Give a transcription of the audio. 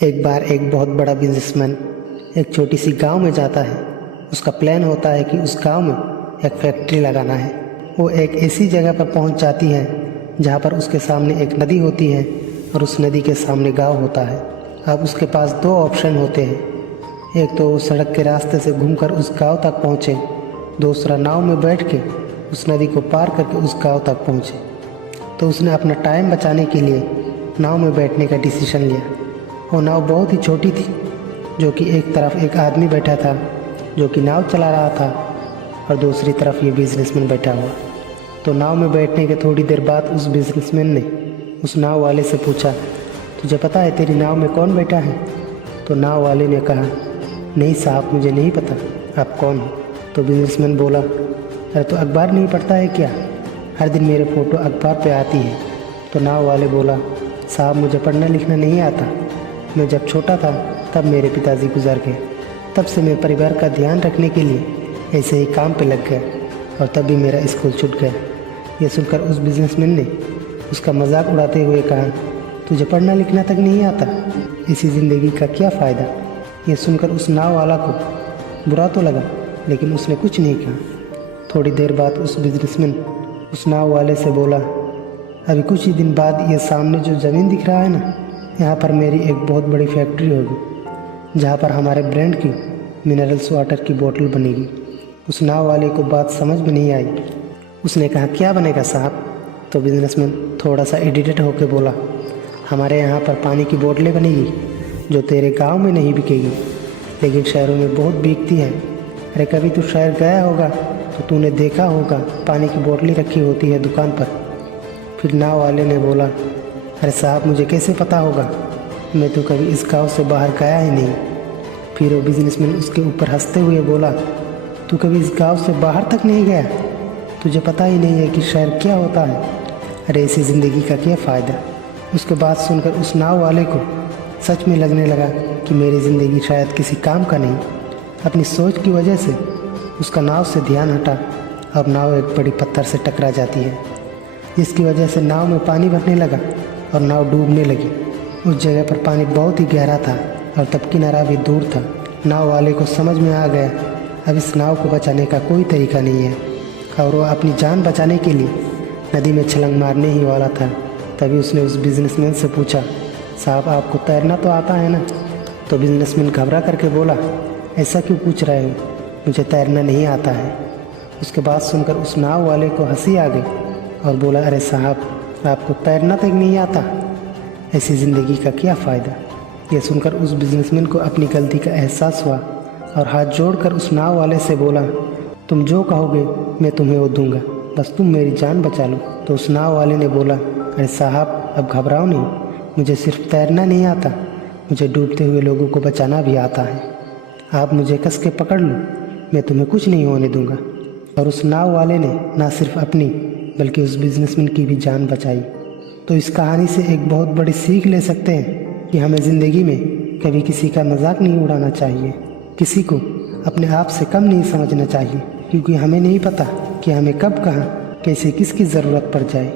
एक बार एक बहुत बड़ा बिजनेसमैन एक छोटी सी गांव में जाता है। उसका प्लान होता है कि उस गांव में एक फैक्ट्री लगाना है। वो एक ऐसी जगह पर पहुंच जाती है जहां पर उसके सामने एक नदी होती है और उस नदी के सामने गांव होता है। अब उसके पास दो ऑप्शन होते हैं, एक तो वो सड़क के रास्ते से घूमकर उस गांव तक पहुंचे, दूसरा नाव में बैठ के उस नदी को पार करके उस गांव तक पहुंचे। तो उसने अपना टाइम बचाने के लिए नाव में बैठने का डिसीजन लिया। वो नाव बहुत ही छोटी थी, जो कि एक तरफ एक आदमी बैठा था जो कि नाव चला रहा था और दूसरी तरफ ये बिजनेसमैन बैठा हुआ। तो नाव में बैठने के थोड़ी देर बाद उस बिजनेसमैन ने उस नाव वाले से पूछा, तुझे पता है तेरी नाव में कौन बैठा है? तो नाव वाले ने कहा, नहीं साहब, मुझे नहीं पता, आप कौन हो? तो बिजनेसमैन बोला, अरे तो अखबार नहीं पढ़ता है क्या? हर दिन मेरे फ़ोटो अखबार पे आती है। तो नाव वाले बोला, साहब मुझे पढ़ना लिखना नहीं आता। मैं जब छोटा था तब मेरे पिताजी गुजर गए। तब से मैं परिवार का ध्यान रखने के लिए ऐसे ही काम पे लग गया और तभी मेरा स्कूल छूट गया। यह सुनकर उस बिजनेसमैन ने उसका मजाक उड़ाते हुए कहा, तुझे पढ़ना लिखना तक नहीं आता, इसी ज़िंदगी का क्या फ़ायदा? यह सुनकर उस नाव वाला को बुरा तो लगा, लेकिन उसने कुछ नहीं कहा। थोड़ी देर बाद उस बिजनेसमैन उस नाव वाले से बोला, अभी कुछ ही दिन बाद ये सामने जो ज़मीन दिख रहा है ना, यहाँ पर मेरी एक बहुत बड़ी फैक्ट्री होगी जहाँ पर हमारे ब्रांड की मिनरल्स वाटर की बोतल बनेगी। उस नाव वाले को बात समझ में नहीं आई। उसने कहा, क्या बनेगा साहब? तो बिजनेसमैन थोड़ा सा इरिटेट होकर बोला, हमारे यहाँ पर पानी की बोतलें बनेगी जो तेरे गांव में नहीं बिकेगी, लेकिन शहरों में बहुत बिकती है। अरे कभी तू शहर गया होगा तो तूने देखा होगा पानी की बोतलें रखी होती है दुकान पर। फिर नाव वाले ने बोला, अरे साहब मुझे कैसे पता होगा, मैं तो कभी इस गांव से बाहर गया ही नहीं। फिर वो बिजनेसमैन उसके ऊपर हंसते हुए बोला, तू कभी इस गांव से बाहर तक नहीं गया? तुझे पता ही नहीं है कि शहर क्या होता है? अरे ऐसी ज़िंदगी का क्या फ़ायदा? उसके बात सुनकर उस नाव वाले को सच में लगने लगा कि मेरी ज़िंदगी शायद किसी काम का नहीं। अपनी सोच की वजह से उसका नाव से ध्यान हटा और नाव एक बड़ी पत्थर से टकरा जाती है, जिसकी वजह से नाव में पानी भरने लगा और नाव डूबने लगी। उस जगह पर पानी बहुत ही गहरा था और तब किनारा भी दूर था। नाव वाले को समझ में आ गया अब इस नाव को बचाने का कोई तरीका नहीं है और वो अपनी जान बचाने के लिए नदी में छलांग मारने ही वाला था। तभी उसने उस बिजनेसमैन से पूछा, साहब आपको तैरना तो आता है ना? तो बिजनेसमैन घबरा करके बोला, ऐसा क्यों पूछ रहे हो, मुझे तैरना नहीं आता है। उसके बात सुनकर उस नाव वाले को हंसी आ गई और बोला, अरे साहब आपको तैरना तक नहीं आता, ऐसी ज़िंदगी का क्या फ़ायदा? यह सुनकर उस बिजनेसमैन को अपनी गलती का एहसास हुआ और हाथ जोड़कर उस नाव वाले से बोला, तुम जो कहोगे मैं तुम्हें वो दूंगा, बस तुम मेरी जान बचा लो। तो उस नाव वाले ने बोला, अरे साहब अब घबराओ नहीं, मुझे सिर्फ तैरना नहीं आता, मुझे डूबते हुए लोगों को बचाना भी आता है। आप मुझे कस के पकड़ लो, मैं तुम्हें कुछ नहीं होने दूंगा। और उस नाव वाले ने ना सिर्फ अपनी बल्कि उस बिजनेसमैन की भी जान बचाई। तो इस कहानी से एक बहुत बड़ी सीख ले सकते हैं कि हमें ज़िंदगी में कभी किसी का मजाक नहीं उड़ाना चाहिए, किसी को अपने आप से कम नहीं समझना चाहिए, क्योंकि हमें नहीं पता कि हमें कब कहाँ कैसे किसकी ज़रूरत पड़ जाए।